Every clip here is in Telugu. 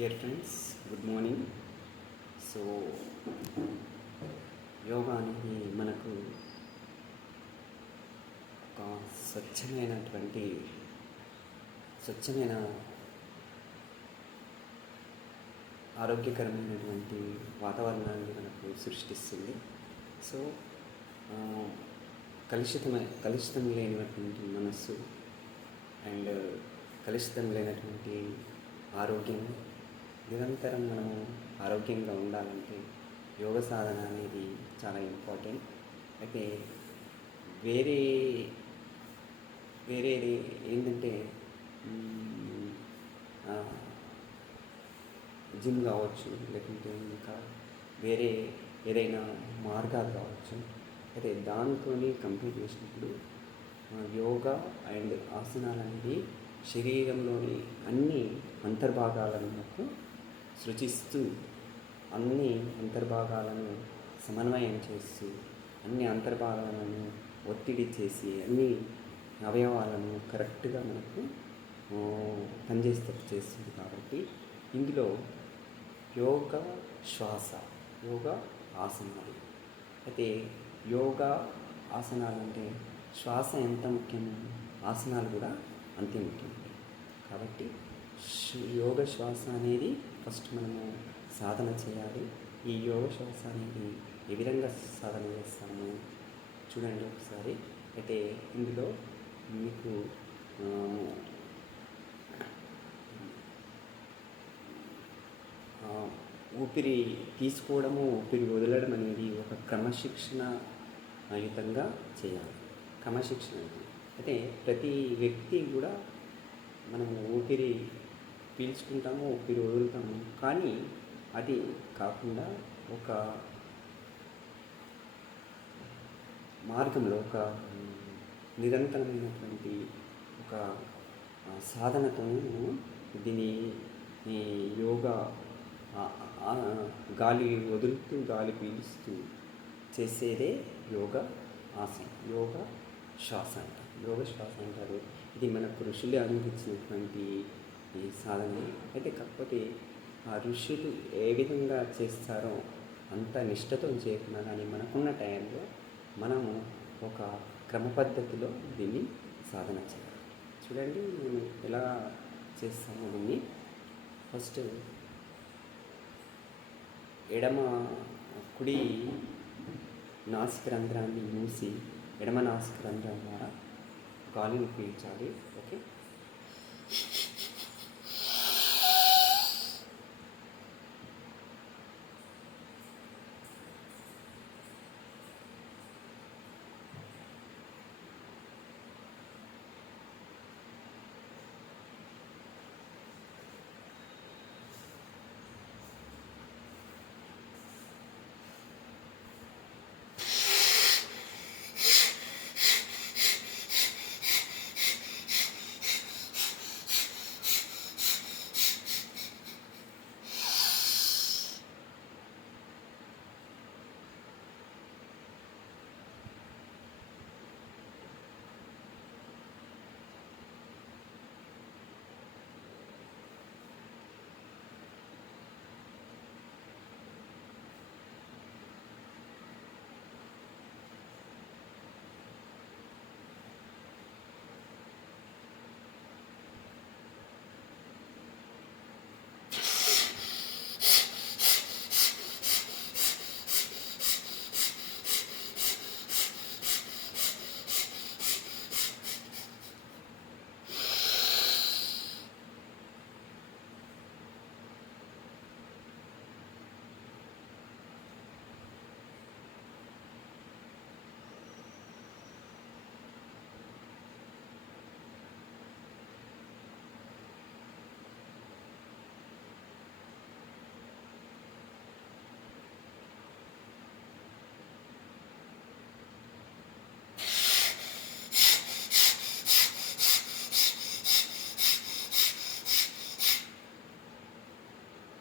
Dear friends, good morning. So yoga అనేది మనకు ఒక స్వచ్ఛమైన ఆరోగ్యకరమైనటువంటి వాతావరణాన్ని మనకు సృష్టిస్తుంది. సో కలుషితం లేనటువంటి మనస్సు అండ్ కలుషితం లేనటువంటి ఆరోగ్యం, నిరంతరం మనము ఆరోగ్యంగా ఉండాలంటే యోగ సాధన అనేది చాలా ఇంపార్టెంట్. అయితే వేరేది ఏంటంటే జిమ్ కావచ్చు, లేకుంటే ఇంకా వేరే ఏదైనా మార్గాలు కావచ్చు. అయితే దాంతో కంపేర్ చేసినప్పుడు యోగా అండ్ ఆసనాలు అనేది శరీరంలోని అన్ని అంతర్భాగాలను సృజిస్తూ, అన్ని అంతర్భాగాలను సమన్వయం చేస్తూ, అన్ని అంతర్భాగాలను ఒత్తిడి చేసి, అన్ని అవయవాలను కరెక్ట్గా మనకు చేస్తుంది. కాబట్టి ఇందులో యోగా శ్వాస, యోగా ఆసనాలు. అయితే యోగా ఆసనాలు అంటే శ్వాస ఎంత ముఖ్యమో ఆసనాలు కూడా అంతే ముఖ్యమైనవి. కాబట్టి యోగ శ్వాస అనేది ఫస్ట్ మనము సాధన చేయాలి. ఈ యోగ శ్వాస అనేది ఏ విధంగా సాధన చేస్తాము చూడండి ఒకసారి. అయితే ఇందులో మీకు ఊపిరి తీసుకోవడము, ఊపిరి వదలడం అనేది ఒక క్రమశిక్షణయుతంగా చేయాలి. క్రమశిక్షణ అయితే ప్రతి వ్యక్తి కూడా మనము ఊపిరి పీల్చుకుంటాము, ఊపిరి వదులుతాము. కానీ అది కాకుండా ఒక మార్గంలో, ఒక నిరంతరమైనటువంటి ఒక సాధనతో దీని యోగా గాలి వదులుతూ గాలి పీలుస్తూ చేసేదే యోగా ఆసనం, యోగా శ్వాస అంటారు. యోగ శ్వాస అంటారు. ఇది మనకు ఋషులు అందించినటువంటి ఈ సాధన. అయితే కాకపోతే ఆ ఋషులు ఏ విధంగా చేస్తారో అంత నిష్ఠతో చేయకుండా, కానీ మనకున్న టైంలో మనము ఒక క్రమ పద్ధతిలో దీన్ని సాధన చేయాలి. చూడండి నేను ఎలా చేస్తాము దీన్ని. ఫస్ట్ కుడి నాసిక రంధ్రాన్ని మూసి ఎడమ నాసిక రంధ్రం ద్వారా గాలిని పీల్చాలి. ఓకే,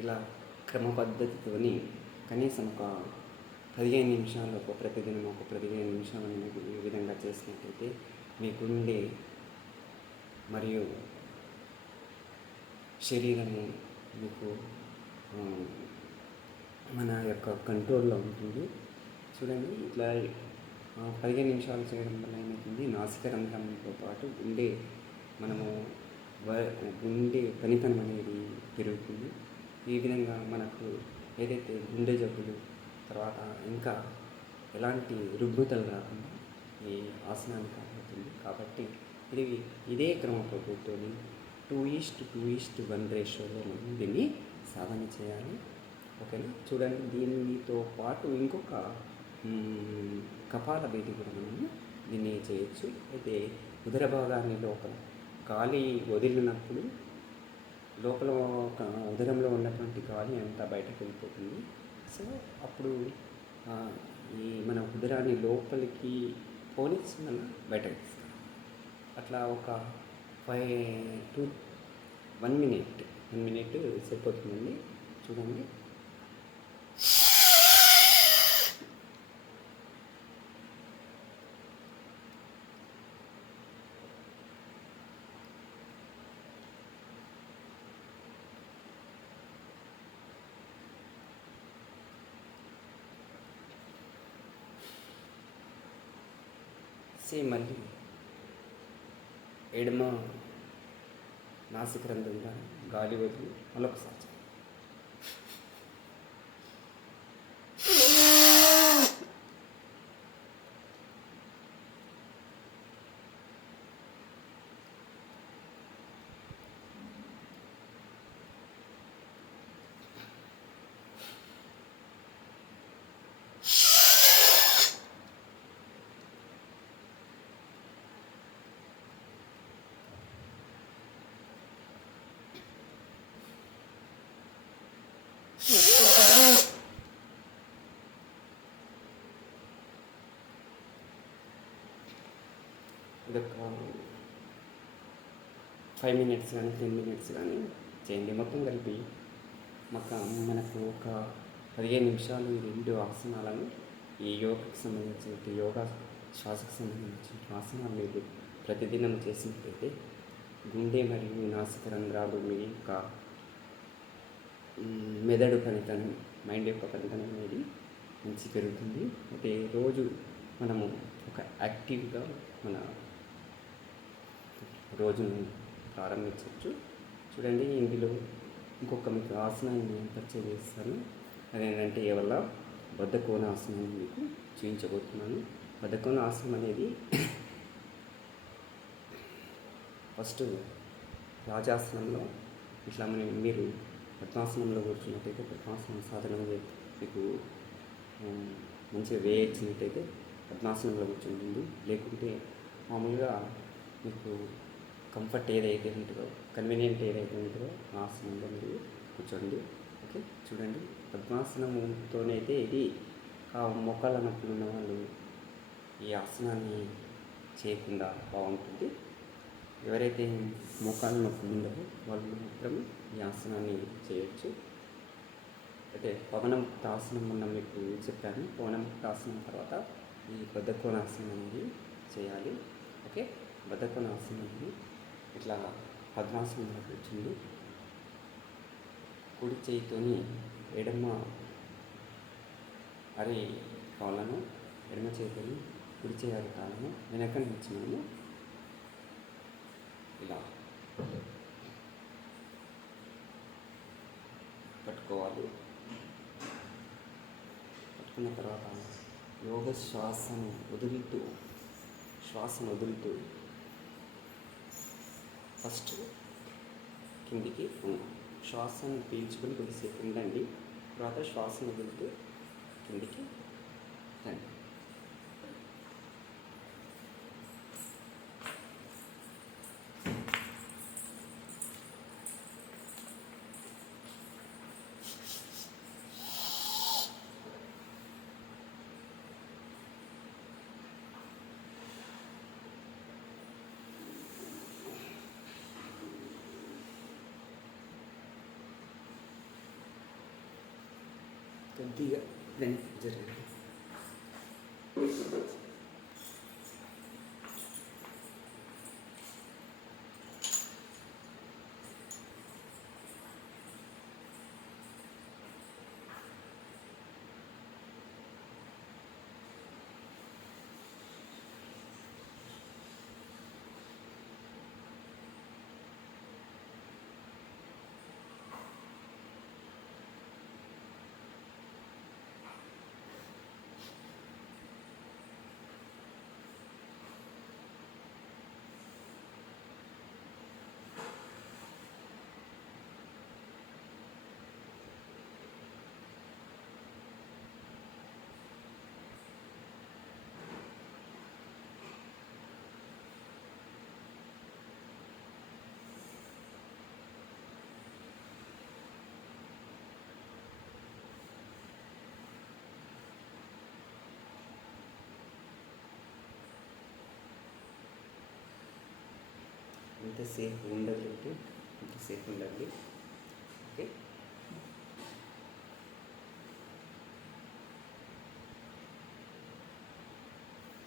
ఇలా క్రమ పద్ధతితోని కనీసం ఒక 15 నిమిషాలు, ప్రతిదినం ఒక 15 నిమిషాలు మీకు ఈ విధంగా చేసినట్లయితే మీ గుండె మరియు శరీరము మీకు మన యొక్క కంట్రోల్లో ఉంటుంది. చూడండి ఇట్లా 15 నిమిషాలు చేయడం వల్ల ఏమవుతుంది, నాసిక రంధ్రంతో పాటు మనము గుండె పనితనం అనేది పెరుగుతుంది. ఈ విధంగా మనకు ఏదైతే గుండె జబ్బులు తర్వాత ఇంకా ఎలాంటి రుగ్మతలు రాకుండా ఈ ఆసనాన్ని కాపాడుతుంది. కాబట్టి ఇదే క్రమ పద్ధతితో 2:1 రేషియోలో మనం దీన్ని సాధన చేయాలి. ఓకేనా. చూడండి దీనితో పాటు ఇంకొక కపాల భేది కూడా మనము దీన్ని చేయొచ్చు. అయితే ఉదర భాగాన్ని లోపల గాలి వదిలినప్పుడు లోపల ఉదరంలో ఉన్నటువంటి గాలి అంతా బయటకు వెళ్ళిపోతుంది. సో అప్పుడు మన ఉదరాన్ని లోపలికి పోనిచ్చి మనం బయటకు తీస్తాం. అట్లా ఒక 1 మినిట్ సరిపోతుందండి. చూడండి. మళ్ళీ ఎడమ నాసిక రంధ్రం ద్వారా గాలి వదిలి మరొకసారి ఇదొక 5 మినిట్స్ కానీ 10 మినిట్స్ కానీ చేయండి. మొత్తం కలిపి మనకు ఒక 15 నిమిషాలు ఈ 2 ఆసనాలను ఈ యోగకు సంబంధించిన యోగా శ్వాసకు సంబంధించిన ఆసనాలు మీరు ప్రతిదినం చేసినట్లయితే గుండె మరియు నాసిక రంధ్రాలు మీ యొక్క మెదడు పనితనం, మైండ్ యొక్క పనితనం అనేది మంచి పెరుగుతుంది. అయితే రోజు మనము ఒక యాక్టివ్గా మన రోజును ప్రారంభించవచ్చు. చూడండి ఇందులో ఇంకొక మీకు ఆసనాన్ని నేను పరిచయం చేస్తాను. అదేంటంటే కేవలం బద్ధకోణ ఆసనాన్ని మీకు చూపించబోతున్నాను. బద్ధకోణ ఆసనం అనేది ఫస్ట్ రాజాసనంలో ఇట్లా మీరు పద్మాసనంలో కూర్చున్నట్టయితే పద్మాసనం సాధన మీకు మంచిగా వేయించినట్టయితే పద్మాసనంలో కూర్చుంటుంది. లేకుంటే మామూలుగా మీకు కంఫర్ట్ ఏదైతే ఉంటుందో, కన్వీనియంట్ ఏదైతే ఉంటుందో ఆ ఆసనంలో మీరు కూర్చోండి. ఓకే. చూడండి పద్మాసనంతోనైతే ఇది మోకాళ్ళ నొప్పులు ఉన్న వాళ్ళు ఈ ఆసనాన్ని చేయకుండా బాగుంటుంది. ఎవరైతే మోకాళ్ళ నొప్పులు ఉండవో వాళ్ళు మాత్రం ఈ ఆసనాన్ని చేయొచ్చు. అయితే పవనముక్తాసనం మొన్న మీకు చెప్పాను. పవనముక్తాసనం తర్వాత ఈ బద్ధకోణాసనం అనేది చేయాలి. ఓకే. బద్ధకోణాసనాన్ని ఇట్లా పద్మాసనంలో కూర్చుంది. కుడి చేయితోని ఎడమ అరి కాళ్ళను, ఎడమ చేయితోని కుడి చేయి అరి కాళ్ళను వెనక నుంచి మనము ఇలా పట్టుకోవాలి. పట్టుకున్న తర్వాత యోగ శ్వాసను వదులుతూ ఫస్ట్ కిందికి శ్వాసను పీల్చుకొని కొద్దిసేపు ఉండండి. తర్వాత శ్వాసను వదులుతూ కిందికి రండి. కొద్దిగా జరిగింది. ఎంతసేపు ఉండదు అంటే ఎంతసేపు ఉండండి. ఓకే.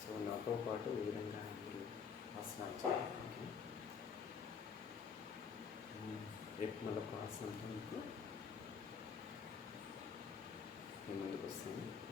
సో నాతో పాటు ఈ విధంగా మీరు ఆసనాలు చేయాలి. ఓకే. రేపు మళ్ళీ ఒక ఆసనంతో మీకు నేను ముందుకు వస్తాను.